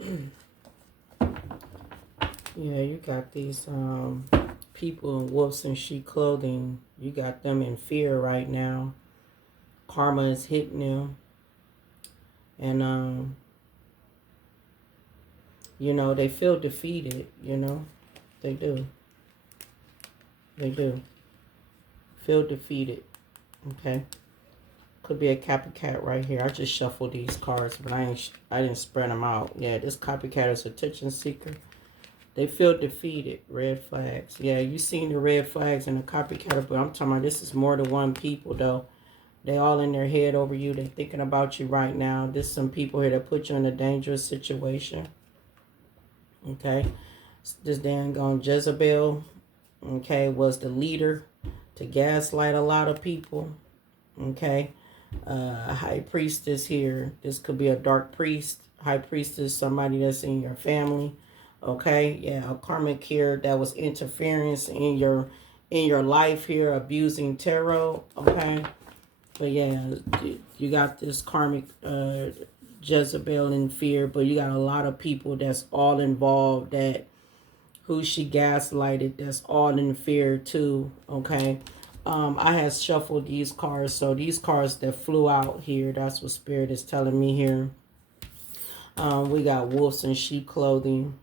Yeah, you got these people in wolves and sheep clothing. You got them in fear right now. Karma is hitting them. And they feel defeated, They do. They do. Feel defeated. Okay. Could be a copycat right here. I just shuffled these cards, but I didn't spread them out. Yeah, this copycat is attention seeker. They feel defeated. Red flags. Yeah, you seen the red flags in the copycat, but I'm talking about this is more than one people though. They all in their head over you. They're thinking about you right now. There's some people here that put you in a dangerous situation. Okay. This dang on Jezebel, okay, was the leader to gaslight a lot of people. Okay. High priestess here. This could be a dark priest. High priestess, somebody that's in your family. Okay. Yeah, a karmic here that was interference in your life here, abusing tarot. Okay. But yeah, you got this karmic Jezebel in fear, but you got a lot of people that's all involved that who she gaslighted, that's all in fear too. Okay. I had shuffled these cards, so these cards that flew out here, that's what spirit is telling me here. We got wolves in sheep clothing.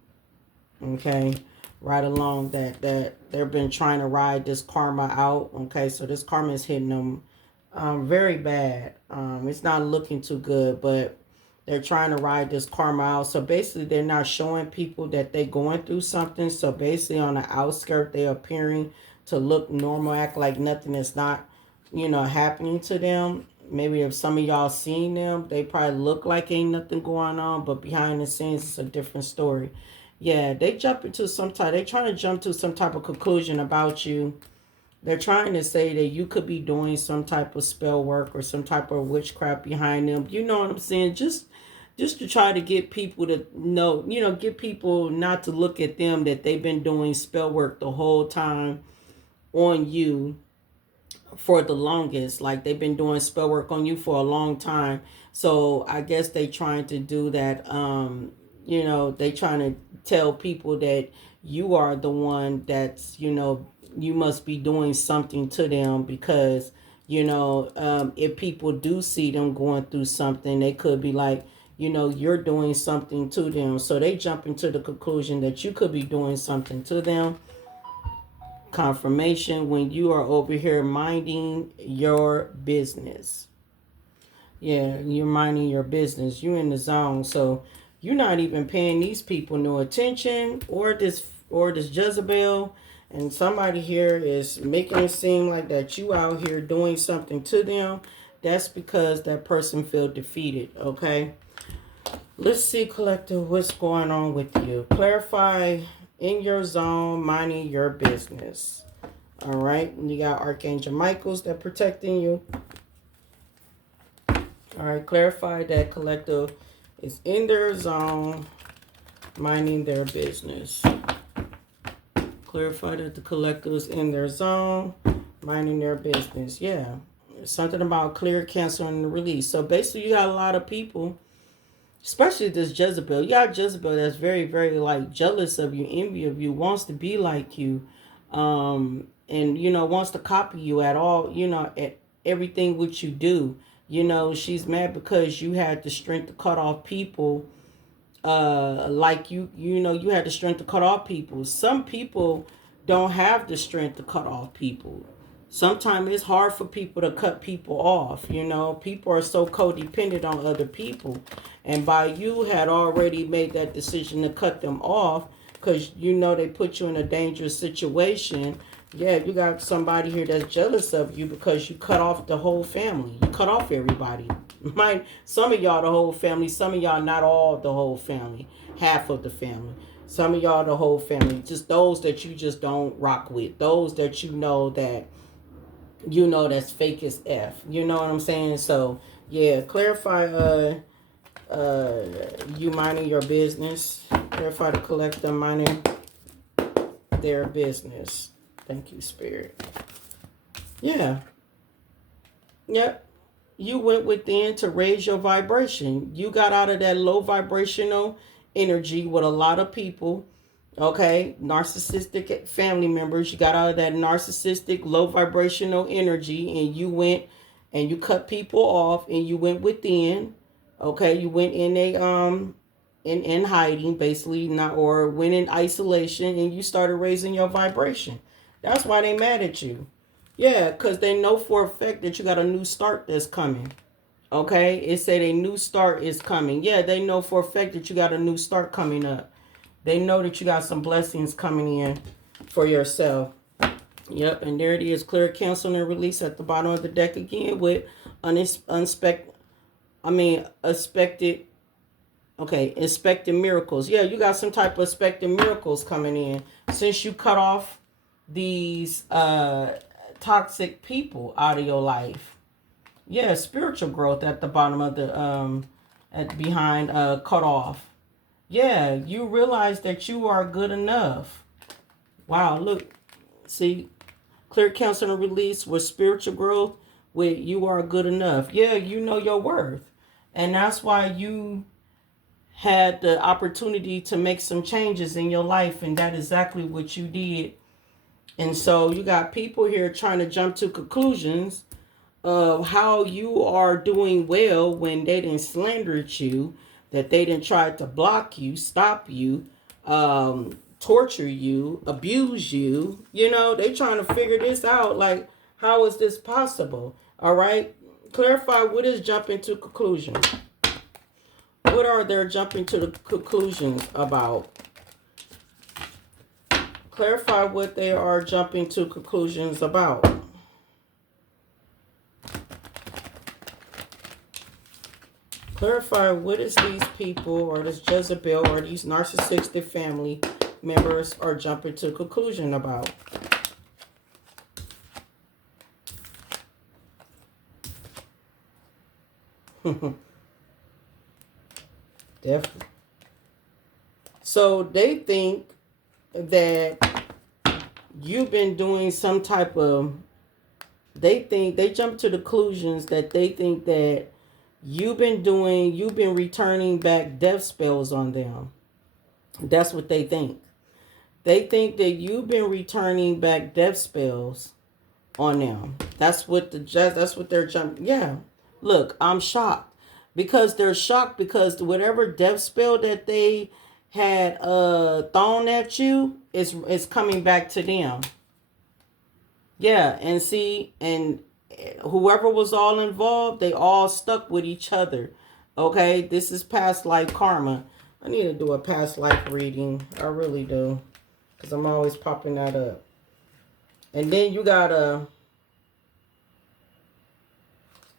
Okay. Right along that they've been trying to ride this karma out. Okay, so this karma is hitting them very bad. It's not looking too good, but they're trying to ride this karma out. So basically, they're not showing people that they're going through something. So basically, on the outskirt, they're appearing to look normal, act like nothing is not, happening to them. Maybe if some of y'all seen them, they probably look like ain't nothing going on, but behind the scenes, it's a different story. Yeah, they trying to jump to some type of conclusion about you. They're trying to say that you could be doing some type of spell work or some type of witchcraft behind them. You know what I'm saying? Just to try to get people to know, get people not to look at them that they've been doing spell work the whole time on you for the longest. Like they've been doing spell work on you for a long time. So I guess they trying to do that. They trying to tell people that you are the one that's, you must be doing something to them because, if people do see them going through something, they could be like, you're doing something to them. So they jump into the conclusion that you could be doing something to them. Confirmation when you are over here minding your business. Yeah, you're minding your business. You're in the zone. So you're not even paying these people no attention or this Jezebel. And somebody here is making it seem like that you out here doing something to them. That's because that person feel defeated. Okay. Let's see, collective, what's going on with you. Clarify in your zone, minding your business. All right. You got Archangel Michael's that protecting you. All right. Clarify that collective is in their zone, minding their business. Clarify that the collective is in their zone, minding their business. Yeah. Something about clear, cancel, and release. So basically, you got a lot of people, especially this Jezebel. You got Jezebel that's very, very like jealous of you, envy of you, wants to be like you, and wants to copy you at all, at everything which you do. She's mad because you had the strength to cut off people. Like you had the strength to cut off people. Some people don't have the strength to cut off people. Sometimes it's hard for people to cut people off. People are so codependent on other people. And by you had already made that decision to cut them off because they put you in a dangerous situation. Yeah, you got somebody here that's jealous of you because you cut off the whole family. You cut off everybody. Some of y'all the whole family. Some of y'all not all the whole family. Half of the family. Some of y'all the whole family. Just those that you just don't rock with. Those that that's fake as F. You know what I'm saying? So yeah, clarify you minding your business. Clarify the collector minding their business. Thank you, Spirit. Yeah. Yep. You went within to raise your vibration. You got out of that low vibrational energy with a lot of people. Okay, narcissistic family members. You got out of that narcissistic, low vibrational energy, and you went and you cut people off, and you went within. Okay, you went in a in hiding, basically, not, or went in isolation, and you started raising your vibration. That's why they mad at you. Yeah, because they know for a fact that you got a new start that's coming. Okay, it said a new start is coming. Yeah, they know for a fact that you got a new start coming up. They know that you got some blessings coming in for yourself. Yep, and there it is. Clear, cancel, and release at the bottom of the deck again with expected. Okay, expected miracles. Yeah, you got some type of expected miracles coming in since you cut off these toxic people out of your life. Yeah, spiritual growth at the bottom of the at behind cut off. Yeah, you realize that you are good enough. Wow, look, see, clear, cancel, and release with spiritual growth, with you are good enough. Yeah, you know your worth, and that's why you had the opportunity to make some changes in your life, and that's exactly what you did. And so you got people here trying to jump to conclusions of how you are doing well when they didn't slander you, that they didn't try to block you, stop you, torture you, abuse you. You know, they trying to figure this out. Like, how is this possible? All right. Clarify what is jumping to conclusions. What are they jumping to the conclusions about? Clarify what they are jumping to conclusions about. Clarify what is these people or this Jezebel or these narcissistic family members are jumping to conclusion about. Definitely. So they think that you've been doing some type of, they jump to the conclusions that they think that you've been returning back death spells on them. That's what they think. They think that you've been returning back death spells on them. That's what they're jumping. Yeah. Look, I'm shocked. Because they're shocked because whatever death spell that they had thrown at you is coming back to them. Yeah, and see, and whoever was all involved, they all stuck with each other. Okay, this is past life karma. I need to do a past life reading. I really do. Because I'm always popping that up. And then you gotta,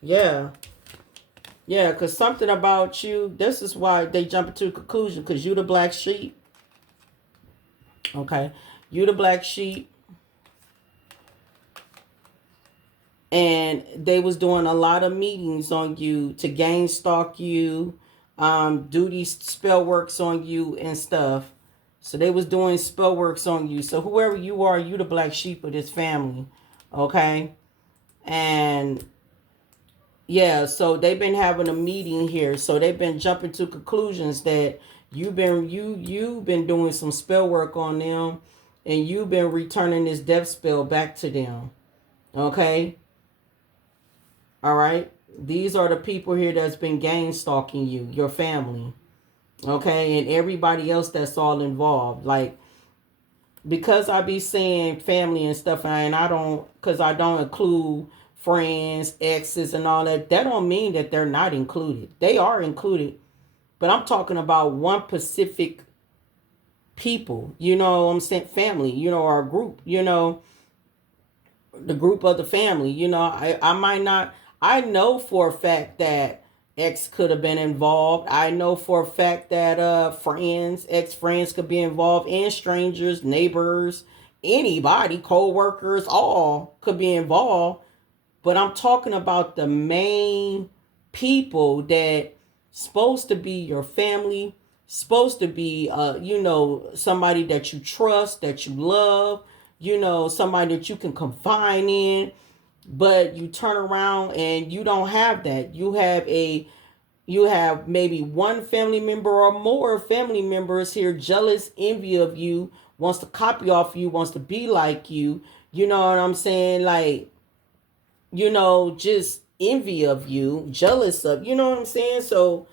yeah. Yeah, because something about you, this is why they jump to a conclusion, because you the black sheep. Okay, you the black sheep. And they was doing a lot of meetings on you to gang stalk you, do these spell works on you and stuff. So they was doing spell works on you. So whoever you are, you the black sheep of this family. Okay. And yeah, so they've been having a meeting here. So they've been jumping to conclusions that you've been doing some spell work on them, and you've been returning this death spell back to them. Okay? All right? These are the people here that's been gang stalking you, your family. Okay? And everybody else that's all involved. Like, because I be saying family and stuff, and I don't include friends, exes, and all that, that don't mean that they're not included. They are included. But I'm talking about one specific people, you know what I'm saying, family, you know, our group, you know, the group of the family, you know, I might not, I know for a fact that ex could have been involved. I know for a fact that friends, ex-friends could be involved, and strangers, neighbors, anybody, co-workers, all could be involved. But I'm talking about the main people that supposed to be your family, supposed to be, you know, somebody that you trust, that you love, you know, somebody that you can confide in. But you turn around and you don't have that. You have a You have maybe one family member or more family members here jealous, envy of you, wants to copy off you, wants to be like you. You know what I'm saying? Like, just envy of you, jealous of, you know what I'm saying? So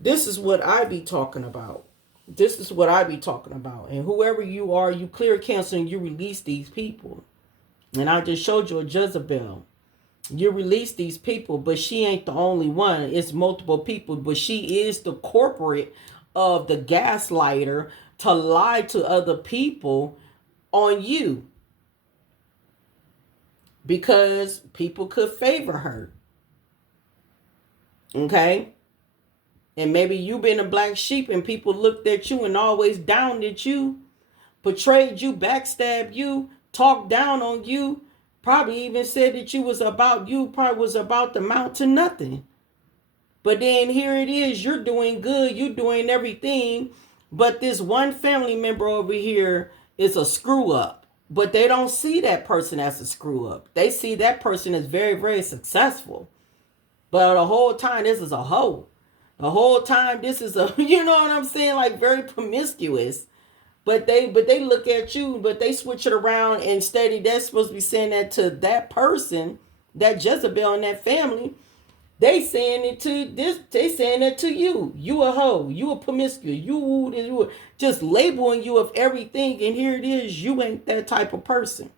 this is what I be talking about. This is what I be talking about. And whoever you are, you clear, cancel, and you release these people. And I just showed you a Jezebel. You release these people, but she ain't the only one. It's multiple people, but she is the corporate of the gaslighter to lie to other people on you because people could favor her. Okay? And maybe you been a black sheep and people looked at you and always downed at you, portrayed you, backstabbed you, talked down on you, probably even said that probably was about to mount to nothing. But then here it is, you're doing good, you're doing everything, but this one family member over here is a screw up. But they don't see that person as a screw up. They see that person as very, very successful. But the whole time, this is a hoe. The whole time, this is a, you know what I'm saying? Like very promiscuous. But they look at you, but they switch it around and steady. They're supposed to be saying that to that person, that Jezebel and that family. They saying it to this. They saying that to you. You a hoe. You a promiscuous. You just labeling you of everything. And here it is. You ain't that type of person.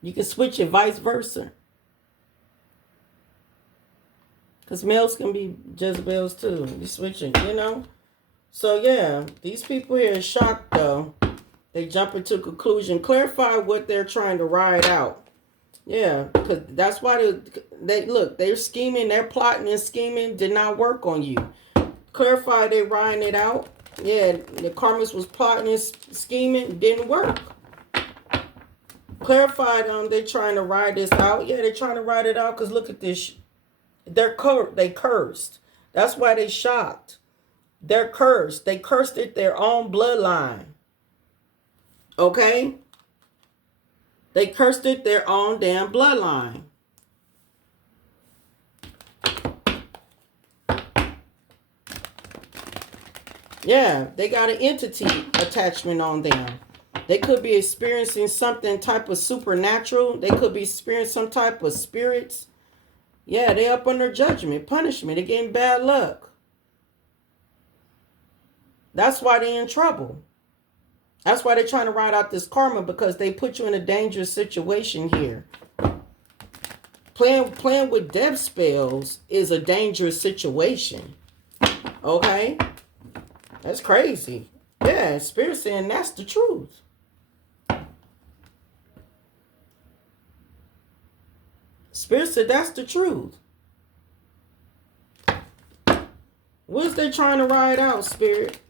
You can switch it vice versa. Because males can be Jezebels too. You switching, So yeah, these people here are shocked though. They jump into conclusion. Clarify what they're trying to ride out. Yeah, because that's why they're scheming, they're plotting and scheming, did not work on you. Clarify they riding it out. Yeah, the karmics was plotting and scheming, didn't work. Clarify they're trying to ride this out. Yeah, they're trying to ride it out because look at this. They cursed. That's why they shocked. They're cursed. They cursed it their own bloodline. Okay? They cursed it their own damn bloodline. Yeah, they got an entity attachment on them. They could be experiencing something type of supernatural. They could be experiencing some type of spirits. Yeah, they up under judgment, punishment. They're getting bad luck. That's why they're in trouble. That's why they're trying to ride out this karma, because they put you in a dangerous situation here. Playing with death spells is a dangerous situation. Okay? That's crazy. Yeah, Spirit saying that's the truth. Spirit said that's the truth. What is they trying to ride out, Spirit?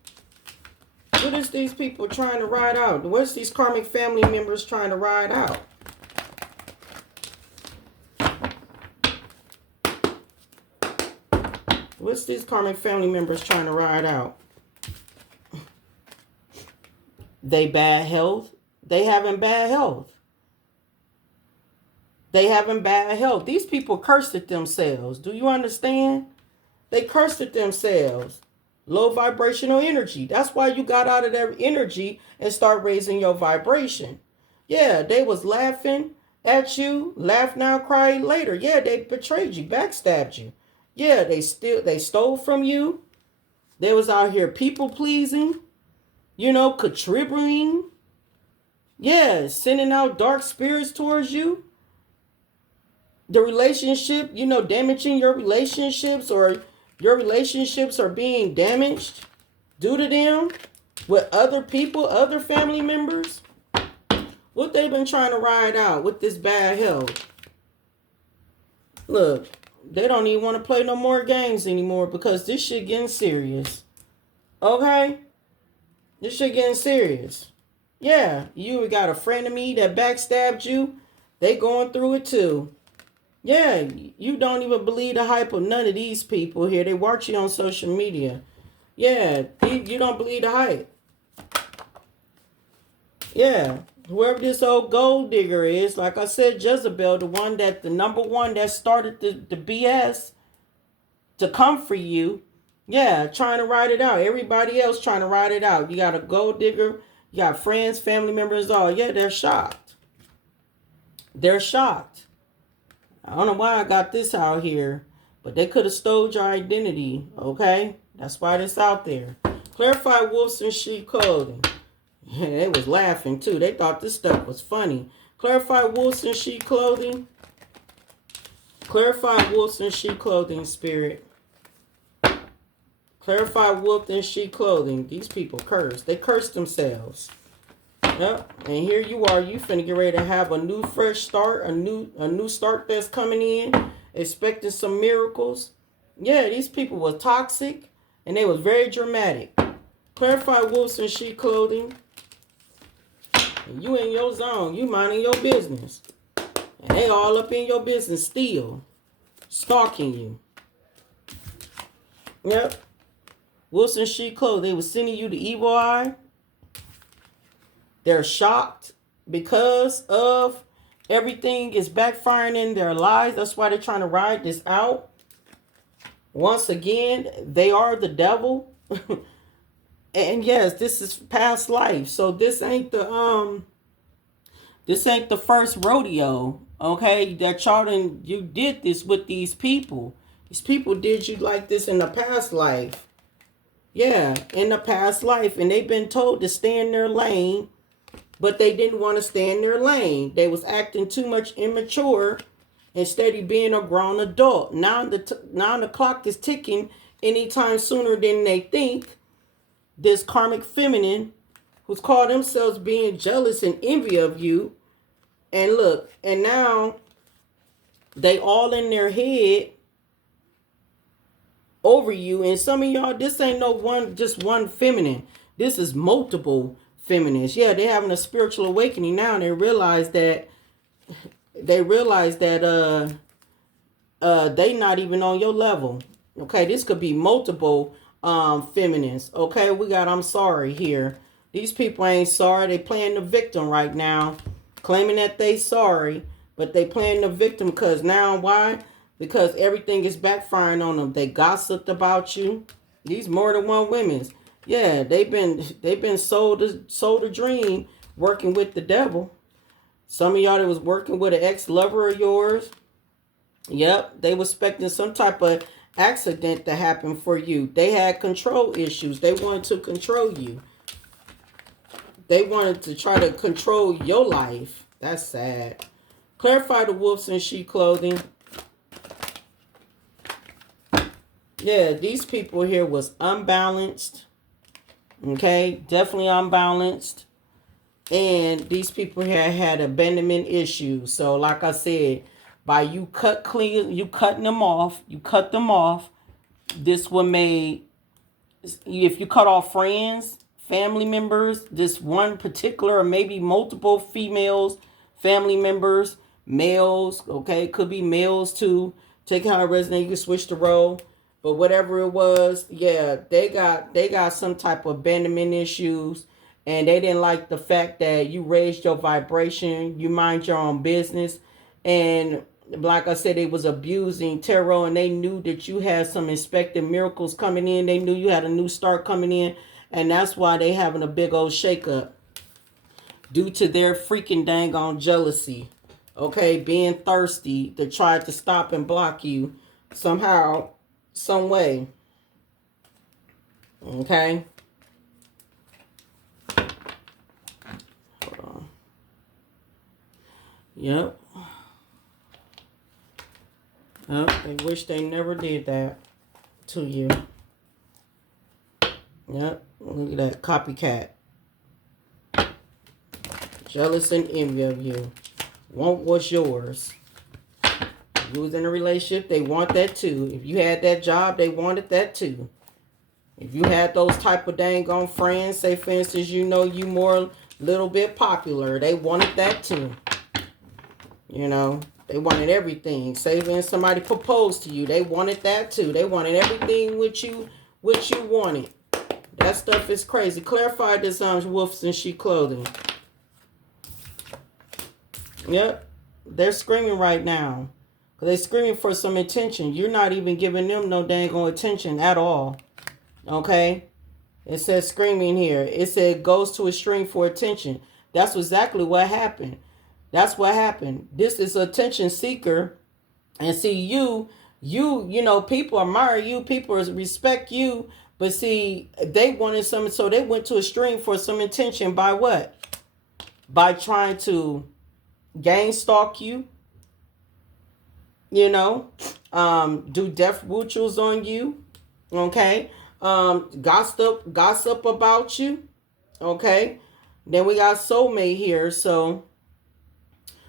What is these people trying to ride out? What's these karmic family members trying to ride out? What's these karmic family members trying to ride out? They bad health. They having bad health. They having bad health. These people cursed at themselves. Do you understand? They cursed at themselves. Low vibrational energy. That's why you got out of their energy and start raising your vibration. Yeah, they was laughing at you. Laugh now, cry later. Yeah, they betrayed you, backstabbed you. Yeah, they stole from you. They was out here people pleasing. Contributing. Yeah, sending out dark spirits towards you. The relationship, damaging your relationships, or your relationships are being damaged due to them with other people, other family members. What they've been trying to ride out with this bad health. Look, they don't even want to play no more games anymore because this shit getting serious. Okay? This shit getting serious. Yeah, you got a friend of me that backstabbed you. They going through it too. Yeah, you don't even believe the hype of none of these people here. They watch you on social media. Yeah, you don't believe the hype. Yeah, whoever this old gold digger is, like I said, Jezebel, the number one that started the BS. to comfort you. Yeah, trying to ride it out. Everybody else trying to ride it out. You got a gold digger. You got friends, family members, all. Yeah, they're shocked. They're shocked. I don't know why I got this out here, but they could have stole your identity, okay? That's why this out there. Clarify wolves in sheep clothing. They was laughing too. They thought this stuff was funny. Clarify wolves in sheep clothing. Clarify wolves in sheep clothing, spirit. Clarify wolf in sheep clothing. These people cursed. They cursed themselves. Yep. And here you are. You finna get ready to have a new fresh start. A new start that's coming in. Expecting some miracles. Yeah, these people were toxic. And they was very dramatic. Clarify wolves in sheep clothing. And you in your zone. You minding your business. And they all up in your business still. Stalking you. Yep. Wolves in sheep clothing. They were sending you the evil eye. They're shocked because of everything is backfiring in their lives. That's why they're trying to ride this out. Once again, they are the devil. And yes, this is past life. So this ain't the first rodeo. Okay, that y'all you did this with these people. These people did you like this in the past life. Yeah, in the past life. And they've been told to stay in their lane. But they didn't want to stay in their lane. They was acting too much immature instead of being a grown adult. Now the clock is ticking anytime sooner than they think. This karmic feminine who's called themselves being jealous and envy of you. And look, and now they all in their head over you. And some of y'all, this ain't just one feminine. This is multiple feminines. Yeah, they're having a spiritual awakening now. They realize that they not even on your level. Okay, this could be multiple feminines. Okay, we got I'm sorry here. These people ain't sorry. They playing the victim right now, claiming that they sorry, but they playing the victim because now why? Because everything is backfiring on them. They gossiped about you. These more than one women's. Yeah, they've been sold a dream working with the devil. Some of y'all that was working with an ex-lover of yours. Yep, they was expecting some type of accident to happen for you. They had control issues. They wanted to control you. They wanted to try to control your life. That's sad. Clarify the wolves in sheep clothing. Yeah, these people here was unbalanced. Okay, definitely unbalanced. And these people here had abandonment issues. So like I said, by you cutting them off, this would made, if you cut off friends, family members, this one particular or maybe multiple females, family members, males, okay, it could be males too. Take how it resonates, you can switch the role. But whatever it was, yeah, they got some type of abandonment issues. And they didn't like the fact that you raised your vibration. You mind your own business. And like I said, they was abusing tarot. And they knew that you had some expected miracles coming in. They knew you had a new start coming in. And that's why they having a big old shakeup. Due to their freaking dang on jealousy. Okay, being thirsty to try to stop and block you somehow. Some way. Okay. Hold on. Yep. Yep. They wish they never did that to you. Yep. Look at that copycat. Jealous and envy of you. Want what's yours. You was in a relationship, they want that too. If you had that job, they wanted that too. If you had those type of dang on friends, say for instance, you know you more little bit popular, they wanted that too. You know, they wanted everything. Say when somebody proposed to you, they wanted that too. They wanted everything what you wanted. That stuff is crazy. Clarify this wolves in sheep clothing. Yep. They're screaming right now. Because they screaming for some attention. You're not even giving them no dang on attention at all. Okay? It says screaming here. It said goes to a string for attention. That's exactly what happened. That's what happened. This is attention seeker. And see, you know, people admire you, people respect you, but see, they wanted something, so they went to a string for some attention by what? By trying to gang stalk you, you know, do death rituals on you, okay, gossip about you, okay. Then we got soulmate here, so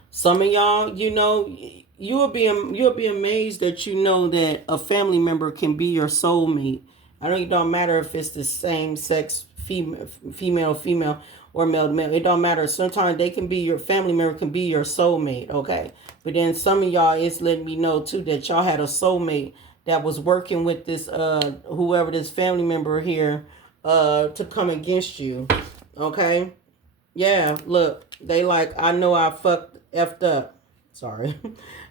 some of y'all, you know, you'll be amazed that you know that a family member can be your soulmate. I know it don't matter if it's the same sex, female, or male, male. It don't matter. Sometimes they can be your family member, can be your soulmate. Okay, but then some of y'all, it's letting me know too that y'all had a soulmate that was working with this whoever this family member here to come against you. Okay. Yeah, look, they like, I know I effed up. Sorry.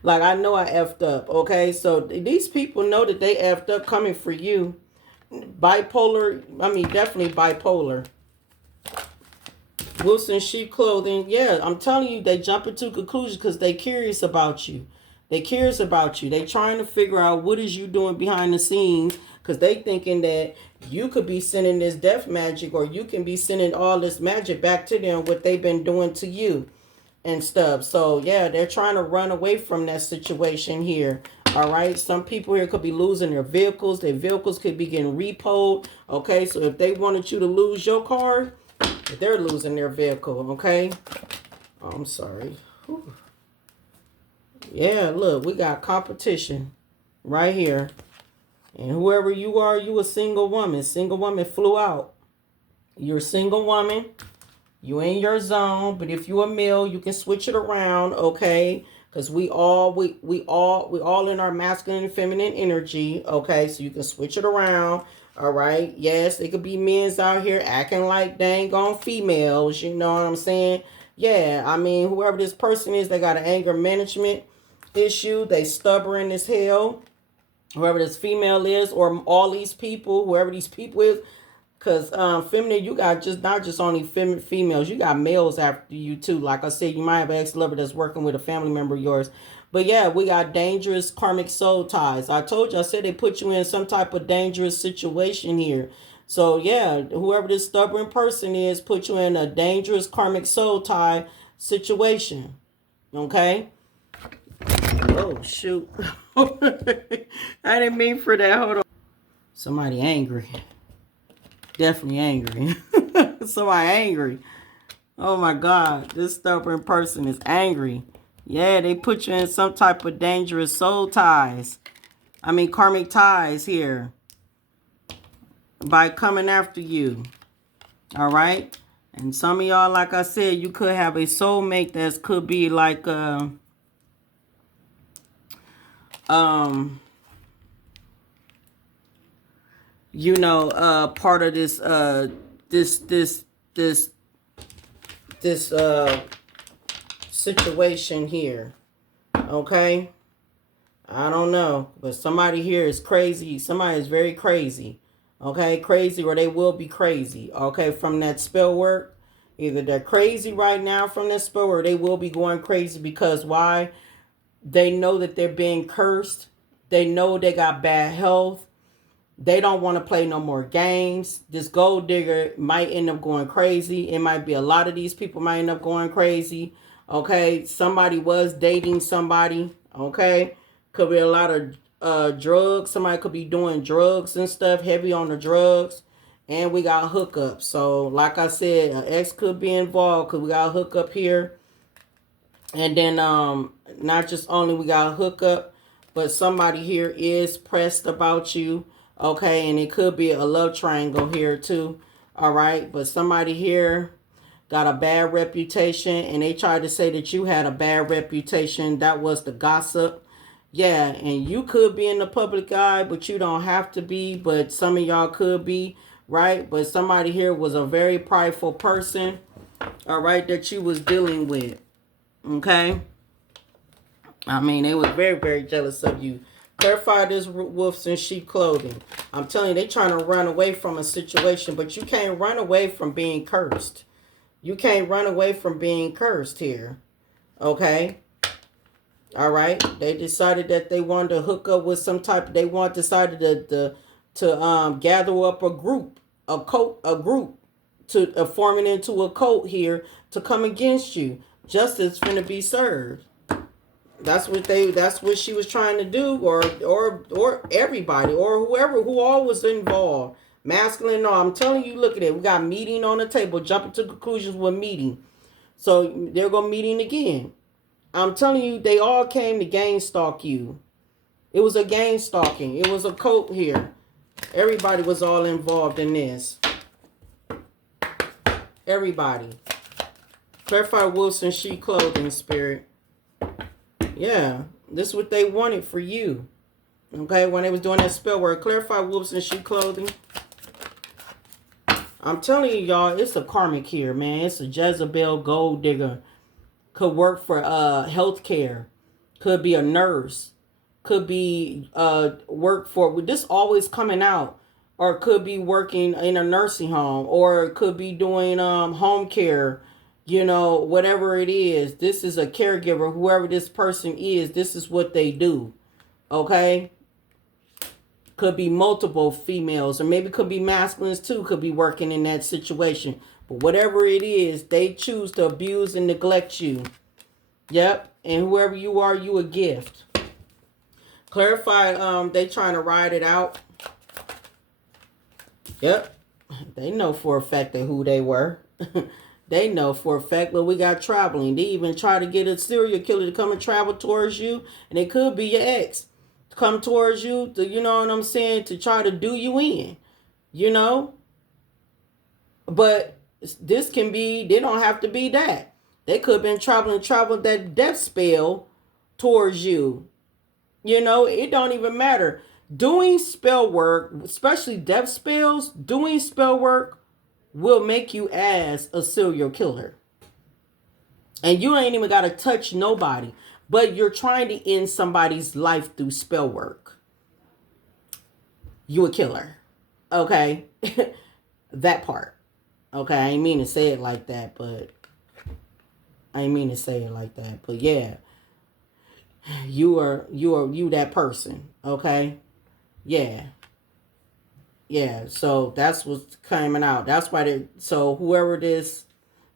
Like, I know I effed up, okay? So these people know that they effed up coming for you. Bipolar, I mean, definitely bipolar. Wilson sheep clothing, yeah, I'm telling you, they jump into conclusions because they curious about you. They curious about you. They trying to figure out what is you doing behind the scenes because they thinking that you could be sending this death magic or you can be sending all this magic back to them, what they've been doing to you and stuff. So, yeah, they're trying to run away from that situation here. All right. Some people here could be losing their vehicles. Their vehicles could be getting repoed. Okay. So if they wanted you to lose your car, they're losing their vehicle. Okay. Oh, I'm sorry. Whew. Yeah, look, we got competition right here. And whoever you are, you a single woman. Single woman flew out. You're a single woman. You in your zone, but if you a male, you can switch it around, okay? Because we all in our masculine and feminine energy, okay? So you can switch it around, all right? Yes, it could be men's out here acting like dang on females, you know what I'm saying? Yeah, I mean, whoever this person is, they got an anger management issue. They stubborn as hell. Whoever this female is, or all these people, whoever these people is. Because feminine, you got just not just only females, you got males after you too. Like I said, you might have an ex-lover that's working with a family member of yours. But yeah, we got dangerous karmic soul ties. I told you, I said they put you in some type of dangerous situation here. So yeah, whoever this stubborn person is put you in a dangerous karmic soul tie situation. Okay? Oh, shoot. I didn't mean for that. Hold on. Somebody angry. Definitely angry. Somebody angry. Oh my God. This stubborn person is angry. Yeah, they put you in some type of dangerous soul ties. I mean, karmic ties here. By coming after you. All right? And some of y'all, like I said, you could have a soulmate that could be like you know, part of this this situation here. Okay? I don't know, but somebody here is crazy. Somebody is very crazy. Okay? Crazy, or they will be crazy. Okay? From that spell work. Either they're crazy right now from that spell, or they will be going crazy because why? They know that they're being cursed. They know they got bad health. They don't want to play no more games. This gold digger might end up going crazy. It might be a lot of these people might end up going crazy. Okay. Somebody was dating somebody. Okay. Could be a lot of drugs. Somebody could be doing drugs and stuff, heavy on the drugs. And we got hookups. So like I said, an ex could be involved because we got a hookup here. And then not just only we got a hookup, but somebody here is pressed about you. Okay, and it could be a love triangle here too. All right, but somebody here got a bad reputation, and they tried to say that you had a bad reputation. That was the gossip. Yeah, and you could be in the public eye, but you don't have to be. But some of y'all could be, right? But somebody here was a very prideful person, all right, that you was dealing with. Okay? I mean, they was very, very jealous of you. Clarify this, wolves in sheep clothing. I'm telling you, they trying to run away from a situation, but you can't run away from being cursed. You can't run away from being cursed here. Okay? All right? They decided that they wanted to hook up with some type. They decided to gather up a group, a group to form it into a cult here to come against you. Justice finna be served. That's what she was trying to do, or everybody, or who all was involved. Masculine, no, I'm telling you, look at it. We got meeting on the table, jumping to conclusions with meeting. So they're gonna meeting again. I'm telling you, they all came to gang stalk you. It was a gang stalking. It was a cult here. Everybody was all involved in this. Everybody. Clarify Wilson sheep clothing, spirit. Yeah, this is what they wanted for you. Okay, when they was doing that spell work. Clarify wolves in sheep clothing. I'm telling you, y'all, it's a karmic here, man. It's a Jezebel gold digger. Could work for healthcare. Could be a nurse. Could be work for, this always coming out. Or could be working in a nursing home. Or could be doing home care. You know, whatever it is, this is a caregiver. Whoever this person is, this is what they do. Okay? Could be multiple females, or maybe could be masculines too, could be working in that situation. But whatever it is, they choose to abuse and neglect you. Yep. And whoever you are, you a gift. Clarify, they trying to ride it out. Yep. They know for a fact that who they were. They know for a fact that we got traveling. They even try to get a serial killer to come and travel towards you. And it could be your ex. To come towards you, to, you know what I'm saying, to try to do you in. You know? But this can be, they don't have to be that. They could have been traveling that death spell towards you. You know, it don't even matter. Doing spell work, especially death spells, doing spell work will make you as a serial killer. And you ain't even got to touch nobody. But you're trying to end somebody's life through spell work. You a killer. Okay? That part. Okay, I ain't mean to say it like that, but... yeah. You that person. Okay? Yeah. Yeah, so that's what's coming out. That's why so whoever this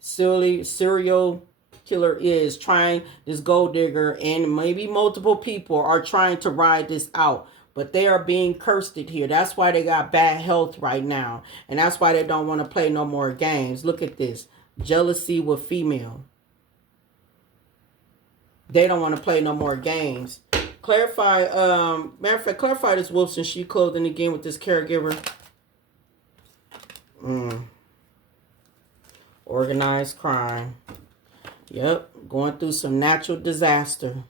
serial killer is trying, this gold digger, and maybe multiple people are trying to ride this out. But they are being cursed here. That's why they got bad health right now. And that's why they don't want to play no more games. Look at this. Jealousy with female. They don't want to play no more games. Clarify, matter of fact, clarify this wolves in sheep clothing again with this caregiver. Organized crime. Yep, going through some natural disaster.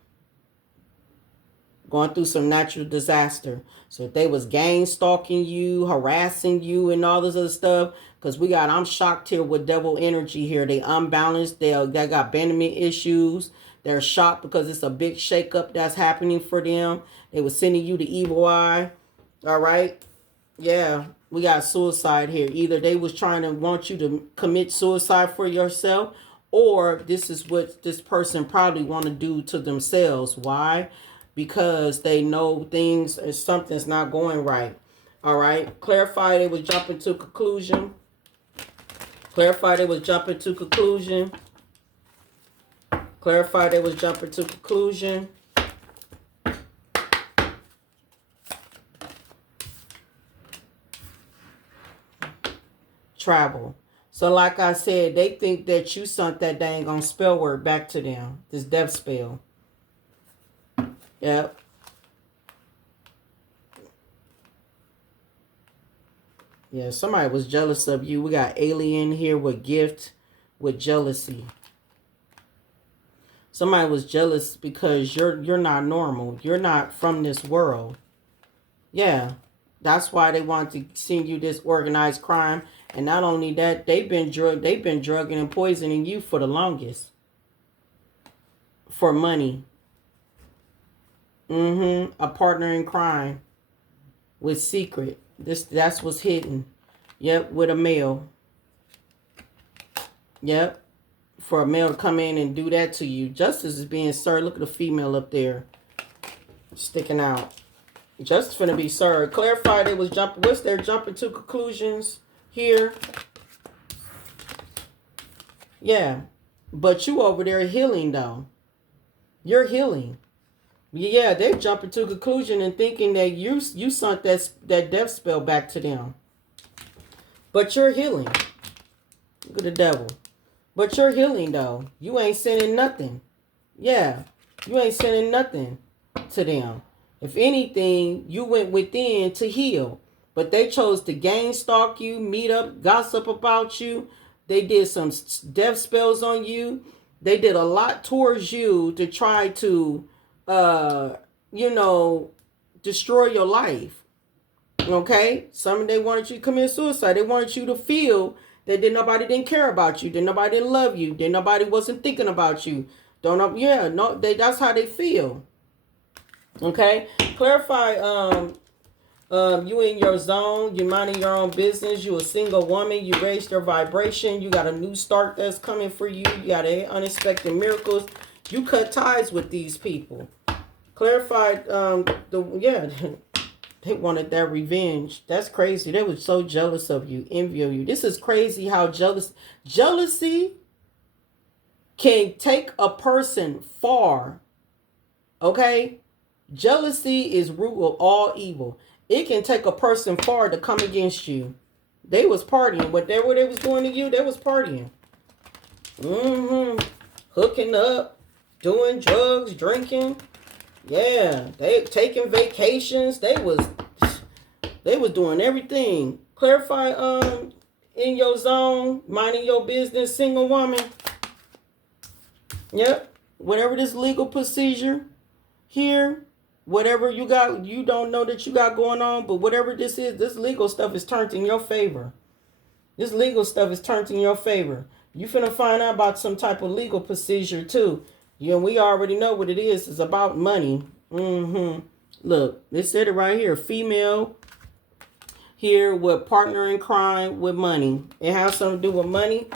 So if they was gang stalking you, harassing you, and all this other stuff, because I'm shocked here with devil energy here. They unbalanced. They got abandonment issues. They're shocked because it's a big shakeup that's happening for them. They were sending you the evil eye. All right. Yeah. We got suicide here. Either they was trying to want you to commit suicide for yourself, or this is what this person probably want to do to themselves. Why? Because they know something's not going right. All right. Clarify they was jumping to conclusion. Clarify they was jumping to conclusion. Travel. So like I said, they think that you sent that dang on spell word back to them. This death spell. Yep. Yeah, somebody was jealous of you. We got alien here with gift, with jealousy. Somebody was jealous because you're not normal. You're not from this world. Yeah. That's why they want to send you this organized crime. And not only that, they've been drugging and poisoning you for the longest. For money. A partner in crime with secret. That's what's hidden. Yep, with a male. Yep. For a male to come in and do that to you. Justice is being served. Look at the female up there. Sticking out. Justice finna be served. Clarify they was jumping. What's their jumping to conclusions here? Yeah. But you over there healing though. You're healing. Yeah, they jumping to a conclusion and thinking that you sent that death spell back to them. But you're healing. Look at the devil. But you're healing though. You ain't sending nothing. Yeah. You ain't sending nothing to them. If anything, you went within to heal. But they chose to gang stalk you, meet up, gossip about you. They did some death spells on you. They did a lot towards you to try to, destroy your life. Okay? Some they wanted you to commit suicide. They wanted you to feel that nobody didn't care about you, that nobody didn't love you, that nobody wasn't thinking about you. That's how they feel. Okay? Clarify, you in your zone, you minding your own business, you a single woman, you raised your vibration, you got a new start that's coming for you, you got unexpected miracles, you cut ties with these people. Clarify, they wanted that revenge. That's crazy. They were so jealous of you, envy of you. This is crazy how jealousy can take a person far. Okay? Jealousy is root of all evil. It can take a person far to come against you. They was partying. Whatever they was doing to you, they was partying. Hooking up, doing drugs, drinking. Yeah, they taking vacations. They was doing everything. Clarify, in your zone, minding your business, single woman. Yep. Whatever this legal procedure here, whatever you got, you don't know that you got going on, but whatever this is, this legal stuff is turned in your favor. This legal stuff is turned in your favor. You finna find out about some type of legal procedure too. Yeah, we already know what it is. It's about money. Look, they said it right here. Female here with partner in crime with money. It has something to do with money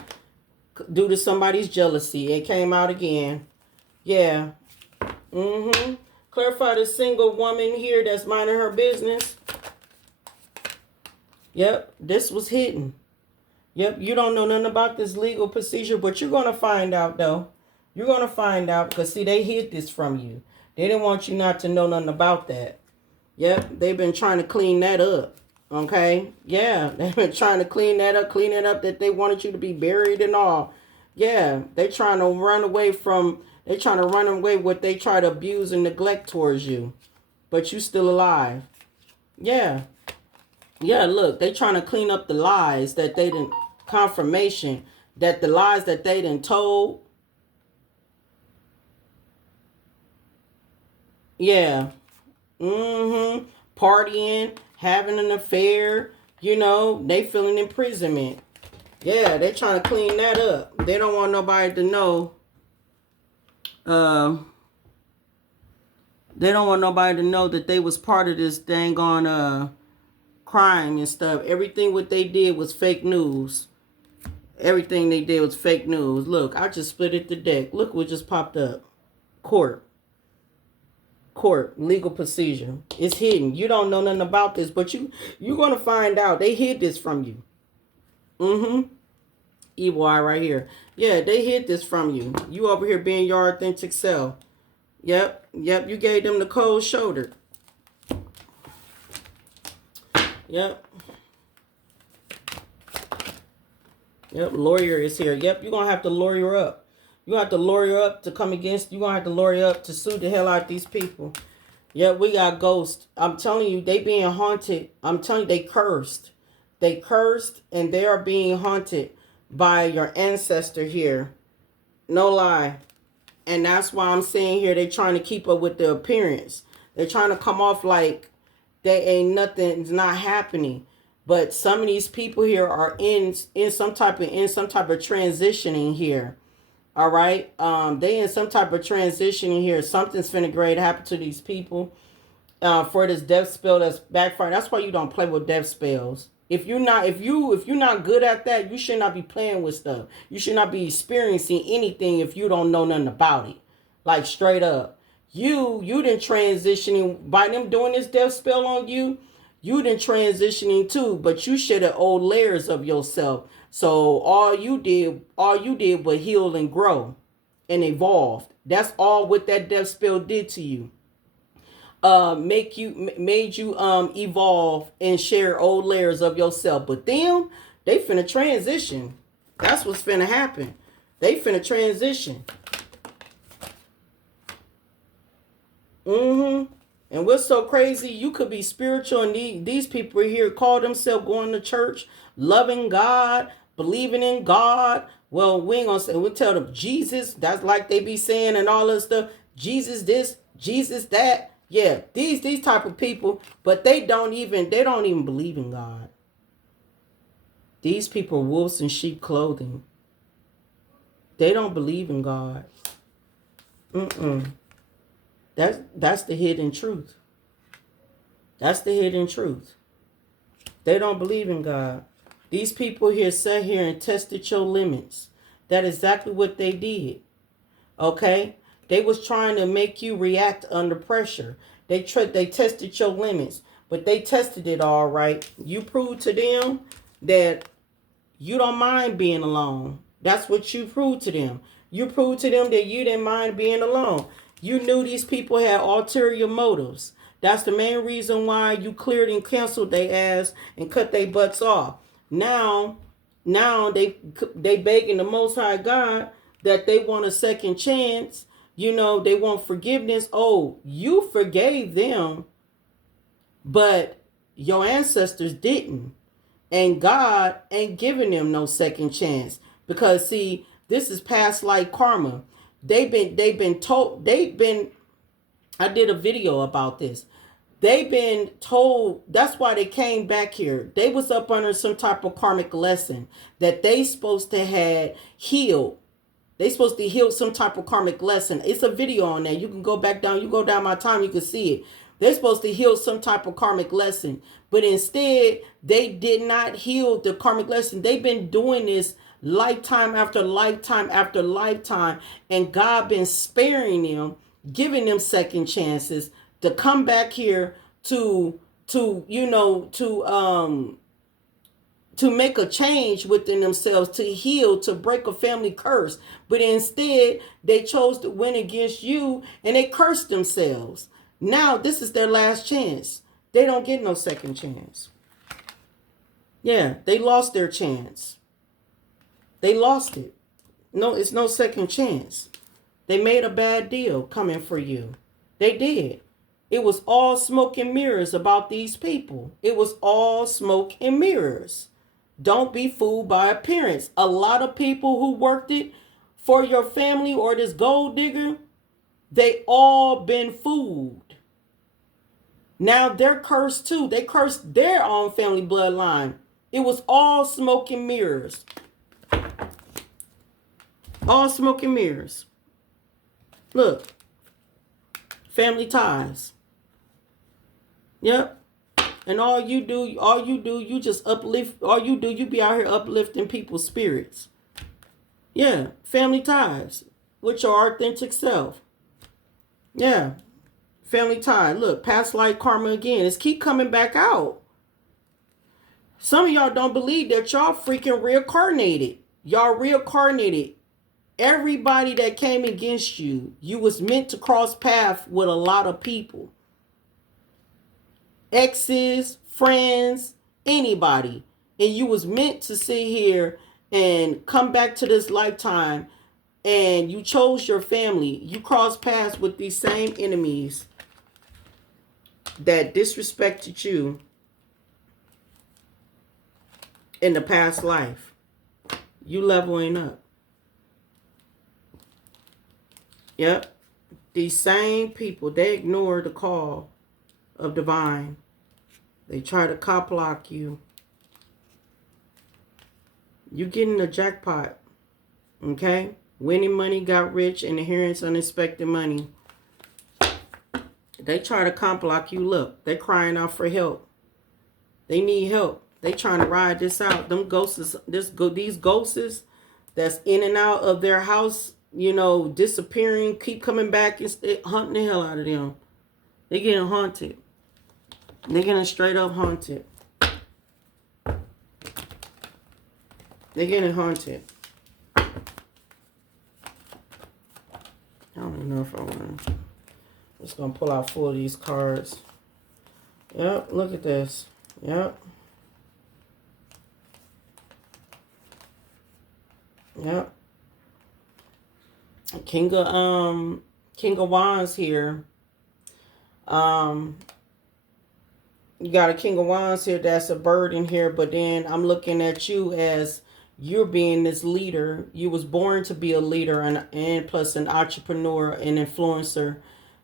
due to somebody's jealousy. It came out again. Yeah. Clarify the single woman here that's minding her business. Yep, this was hidden. Yep, you don't know nothing about this legal procedure, but you're going to find out though. You're going to find out because, see, they hid this from you. They didn't want you not to know nothing about that. Yep, they've been trying to clean that up. Okay? Yeah, they've been trying to clean it up that they wanted you to be buried and all. Yeah, they trying to run away what they try to abuse and neglect towards you. But you still alive. Yeah. Yeah, look, they trying to clean up the lies that they didn't, confirmation that the lies that they didn't told. Yeah. Partying, having an affair, they feeling imprisonment. Yeah, they trying to clean that up. They don't want nobody to know. They don't want nobody to know that they was part of this dang on crime and stuff. Everything what they did was fake news. Everything they did was fake news. Look, I just split it the deck. Look what just popped up. Court, legal procedure. It's hidden. You don't know nothing about this, but you're going to find out. They hid this from you. Evil eye right here. Yeah, they hid this from you. You over here being your authentic self. Yep, you gave them the cold shoulder. Yep, lawyer is here. Yep, you're going to have to lawyer up. You have to lawyer up to come against. You're going to have to lawyer up to sue the hell out of these people. Yep, we got ghosts. I'm telling you, they being haunted. I'm telling you, they cursed. They cursed and they are being haunted by your ancestor here. No lie. And that's why I'm saying here, they're trying to keep up with the appearance. They're trying to come off like they ain't nothing's not happening. But some of these people here are in some type of transitioning here. All right. They in some type of transition in here. Something's finna great happen to these people. For this death spell that's backfiring. That's why you don't play with death spells. If you're not good at that, you should not be playing with stuff. You should not be experiencing anything if you don't know nothing about it. Like straight up. You didn't transitioning by them doing this death spell on you. You didn't transitioning too, but you should have old layers of yourself. So all you did was heal and grow and evolve. That's all what that death spell did to you. Made you evolve and share old layers of yourself. But them, they finna transition. That's what's finna happen. They finna transition. And what's so crazy, you could be spiritual and these people here call themselves going to church, loving God, believing in God. Well, we ain't gonna say, we tell them Jesus, that's like they be saying and all this stuff. Jesus this, Jesus that. Yeah, these type of people, but they don't even believe in God. These people are wolves in sheep clothing. They don't believe in God. That's the hidden truth. That's the hidden truth. They don't believe in God. These people here sat here and tested your limits. That is exactly what they did. Okay? They was trying to make you react under pressure. They tested your limits, but they tested it all right. You proved to them that you don't mind being alone. That's what you proved to them. You proved to them that you didn't mind being alone. You knew these people had ulterior motives. That's the main reason why you cleared and canceled their ass and cut their butts off. Now they begging the Most High God that they want a second chance. They want forgiveness. Oh, you forgave them, but your ancestors didn't. And God ain't giving them no second chance. Because see, this is past life karma. I did a video about this. They've been told, that's why they came back here. They was up under some type of karmic lesson that they supposed to had healed. They supposed to heal some type of karmic lesson. It's a video on that. You can go back down. You go down my time, you can see it. They're supposed to heal some type of karmic lesson. But instead, they did not heal the karmic lesson. They've been doing this lifetime after lifetime after lifetime. And God been sparing them, giving them second chances to come back here to make a change within themselves, to heal, to break a family curse. But instead, they chose to win against you and they cursed themselves. Now, this is their last chance. They don't get no second chance. Yeah, they lost their chance. They lost it. No, it's no second chance. They made a bad deal coming for you. They did. It was all smoke and mirrors about these people. It was all smoke and mirrors. Don't be fooled by appearance. A lot of people who worked it for your family or this gold digger, they all been fooled. Now they're cursed too. They cursed their own family bloodline. It was all smoke and mirrors. All smoke and mirrors. Look. Family ties. Yep. And all you do, you just uplift. All you do, you be out here uplifting people's spirits. Yeah, family ties with your authentic self. Yeah, family tie. Look, past life karma again. It's keep coming back out. Some of y'all don't believe that y'all freaking reincarnated. Y'all reincarnated. Everybody that came against you, you was meant to cross paths with a lot of people. Exes, friends, anybody. And you was meant to sit here and come back to this lifetime, and you chose your family. You crossed paths with these same enemies that disrespected you in the past life. You leveling up. Yep. These same people, they ignore the call of divine. They try to cop block you. You getting the jackpot. Okay? Winning money, got rich, inheritance, unexpected money. They try to comp block you. Look, they're crying out for help. They need help. They trying to ride this out. Them ghosts, these ghosts that's in and out of their house, you know, disappearing, keep coming back and hunting the hell out of them. They getting haunted. They getting straight up haunted. They getting haunted. I don't even know if I want to. I'm just going to pull out 4 of these cards. Yep, look at this. Yep. Yep. King of Wands here. You got a King of Wands here. That's a burden here. But then I'm looking at you as you're being this leader. You was born to be a leader and plus an entrepreneur, an influencer.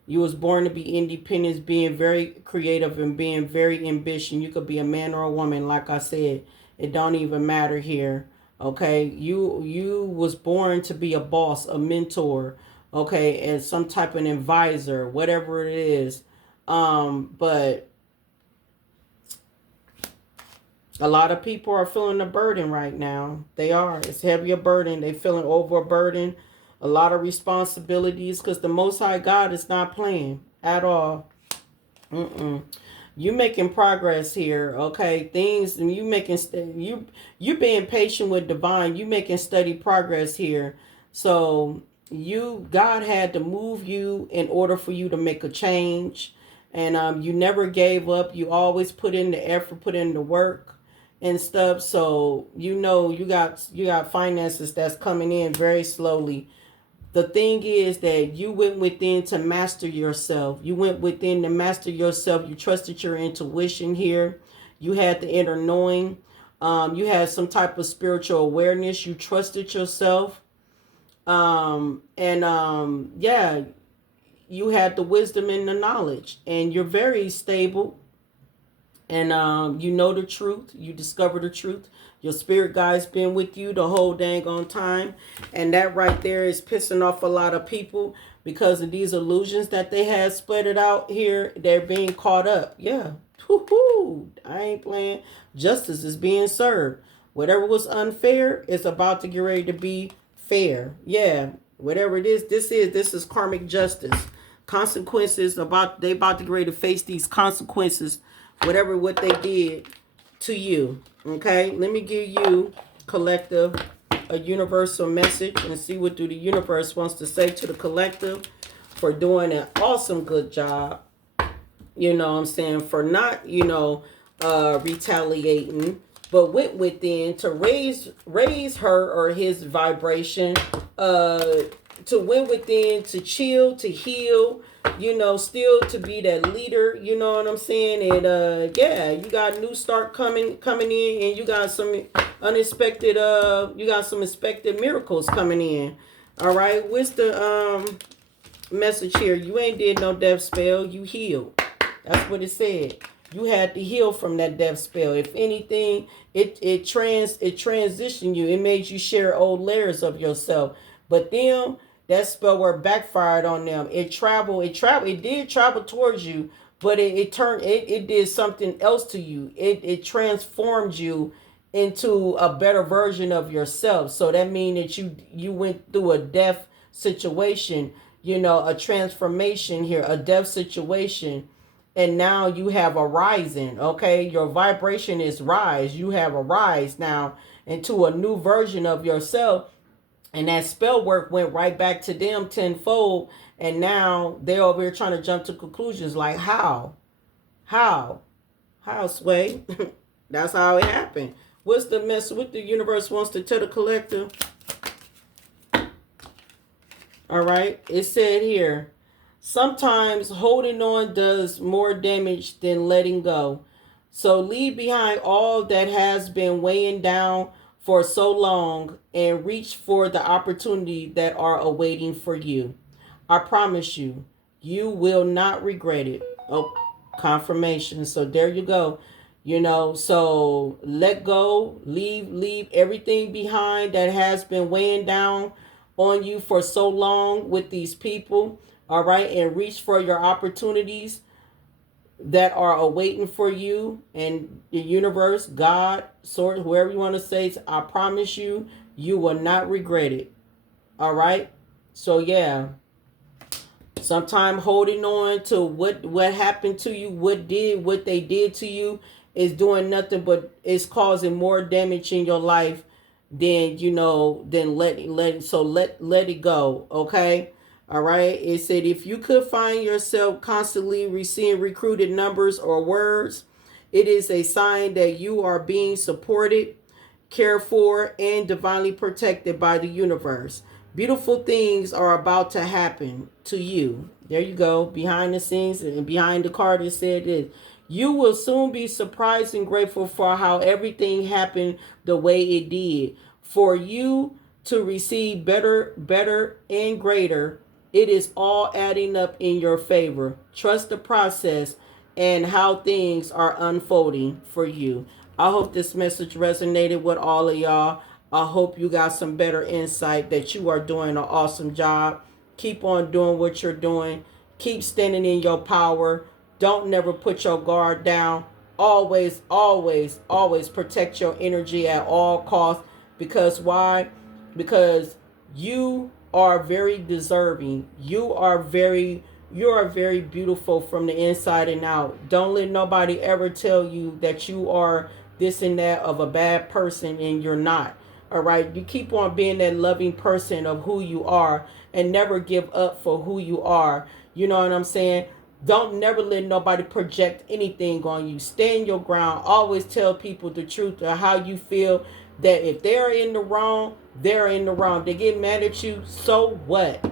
You was born to be independent, being very creative and being very ambitious. You could be a man or a woman. Like I said, it don't even matter here. Okay, you was born to be a boss, a mentor, okay, and some type of advisor, whatever it is. But a lot of people are feeling a burden right now. They are. It's heavy a burden. They feeling overburdened. A lot of responsibilities because the Most High God is not playing at all. You making progress here, okay? Things, and you making you being patient with divine. You making steady progress here. So God had to move you in order for you to make a change, and you never gave up. You always put in the effort, put in the work and stuff. So you got finances that's coming in very slowly. The thing is that you went within to master yourself. You went within to master yourself. You trusted your intuition here. You had the inner knowing. You had some type of spiritual awareness. You trusted yourself. Yeah, you had the wisdom and the knowledge. And you're very stable. And you know the truth. You discover the truth. Your spirit guide's been with you the whole dang on time. And that right there is pissing off a lot of people because of these illusions that they had spread it out here. They're being caught up. Yeah. Woo-hoo. I ain't playing. Justice is being served. Whatever was unfair is about to get ready to be fair. Yeah. Whatever it is, this is karmic justice. Consequences they about to get ready to face these consequences. Whatever what they did to you. Okay, let me give you, collective, a universal message and see what the universe wants to say to the collective for doing an awesome good job. You know what I'm saying? For not, retaliating, but went within to raise her or his vibration, to went within to chill, to heal, still to be that leader, you know what I'm saying? And yeah, you got a new start coming in, and you got some unexpected expected miracles coming in. All right, what's the message here? You ain't did no death spell, you healed. That's what it said. You had to heal from that death spell. If anything, it transitioned you. It made you share old layers of yourself. But them, that spell work backfired on them. It did travel towards you, but it did something else to you. It transformed you into a better version of yourself. So that means that you went through a death situation, a transformation here, a death situation. And now you have a rising, okay? Your vibration is rise. You have a rise now into a new version of yourself. And that spell work went right back to them tenfold. And now they're over here trying to jump to conclusions like, how? How, Sway? That's how it happened. What's the mess? What the universe wants to tell the collective? All right. It said here, sometimes holding on does more damage than letting go. So leave behind all that has been weighing down for so long and reach for the opportunity that are awaiting for you. I promise you, you will not regret it. Oh, confirmation. So there you go. So let go, leave everything behind that has been weighing down on you for so long with these people, all right, and reach for your opportunities that are awaiting for you, and the universe, God, source, whoever you want to say, I promise you, you will not regret it. All right. So yeah, sometime holding on to what happened to you, what they did to you, is doing nothing but it's causing more damage in your life than than let it go. Okay. All right. It said if you could find yourself constantly receiving recruited numbers or words, it is a sign that you are being supported, cared for, and divinely protected by the universe. Beautiful things are about to happen to you. There you go. Behind the scenes and behind the card, it said this. You will soon be surprised and grateful for how everything happened the way it did. For you to receive better, and greater, it is all adding up in your favor. Trust the process and how things are unfolding for you. I hope this message resonated with all of y'all. I hope you got some better insight, that you are doing an awesome job. Keep on doing what you're doing. Keep standing in your power. Don't never put your guard down. Always, always, always protect your energy at all costs. Because why? Because you are very deserving. You are very beautiful from the inside and out. Don't let nobody ever tell you that you are this and that of a bad person, and you're not. All right. You keep on being that loving person of who you are, and never give up for who you are. You know what I'm saying? Don't never let nobody project anything on you. Stand your ground. Always tell people the truth of how you feel. That if they're in the wrong, they're in the wrong. They get mad at you, so what?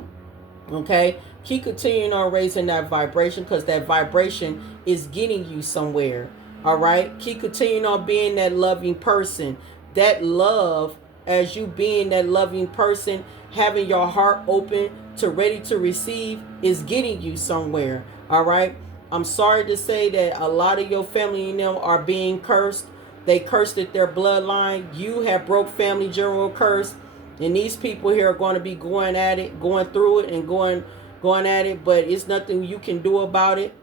Okay? Keep continuing on raising that vibration, because that vibration is getting you somewhere. All right? Keep continuing on being that loving person. That love, as you being that loving person, having your heart open to ready to receive, is getting you somewhere. All right? I'm sorry to say that a lot of your family and them are being cursed. They cursed at their bloodline. You have broke family general curse. And these people here are going to be going at it, going through it, and going at it. But it's nothing you can do about it.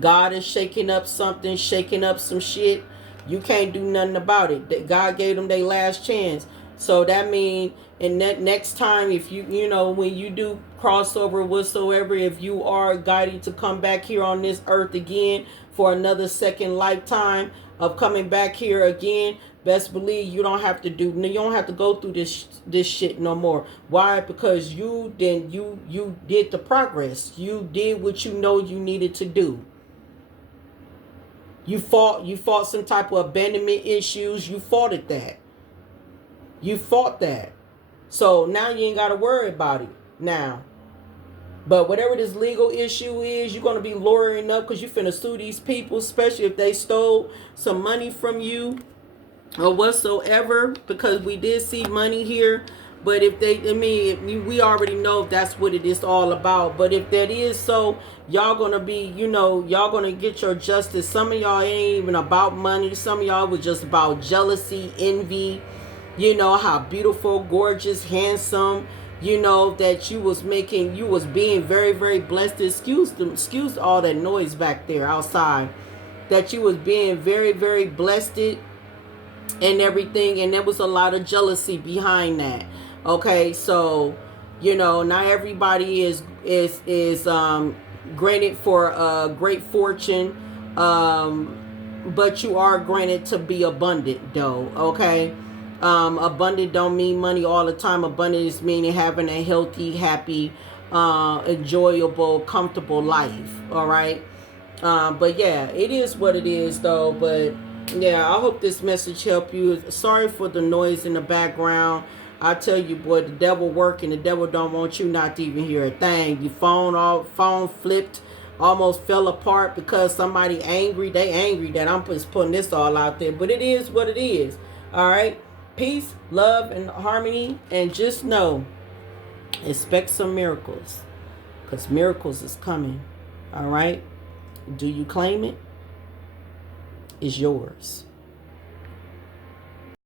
God is shaking up something, shaking up some shit. You can't do nothing about it. God gave them their last chance. So that means, and that next time, if when you do crossover whatsoever, if you are guided to come back here on this earth again for another second lifetime of coming back here again, best believe you don't have to go through this shit no more. Why? Because you did the progress. You did what you know you needed to do. You fought some type of abandonment issues. You fought at that. You fought that. So now you ain't got to worry about it now. But whatever this legal issue is, you're going to be lawyering up, because you finna sue these people, especially if they stole some money from you or whatsoever, because we did see money here. But if we already know that's what it is all about. But if that is so, y'all gonna be, y'all gonna get your justice. Some of y'all ain't even about money. Some of y'all was just about jealousy, envy. How beautiful, gorgeous, handsome, that you was being very, very blessed. Excuse all that noise back there outside. That you was being very, very blessed and everything, and there was a lot of jealousy behind that. Okay, so not everybody is granted for a great fortune, but you are granted to be abundant though. Okay, abundant don't mean money all the time. Abundance meaning having a healthy, happy, enjoyable, comfortable life. All right, but yeah, it is what it is though. But yeah, I hope this message helped you. Sorry for the noise in the background. I tell you, boy, the devil working. The devil don't want you not to even hear a thing. Your phone flipped, almost fell apart because somebody angry. They angry that I'm just putting this all out there. But it is what it is. All right. Peace, love, and harmony. And just know, expect some miracles, because miracles is coming. All right. Do you claim it? It's yours.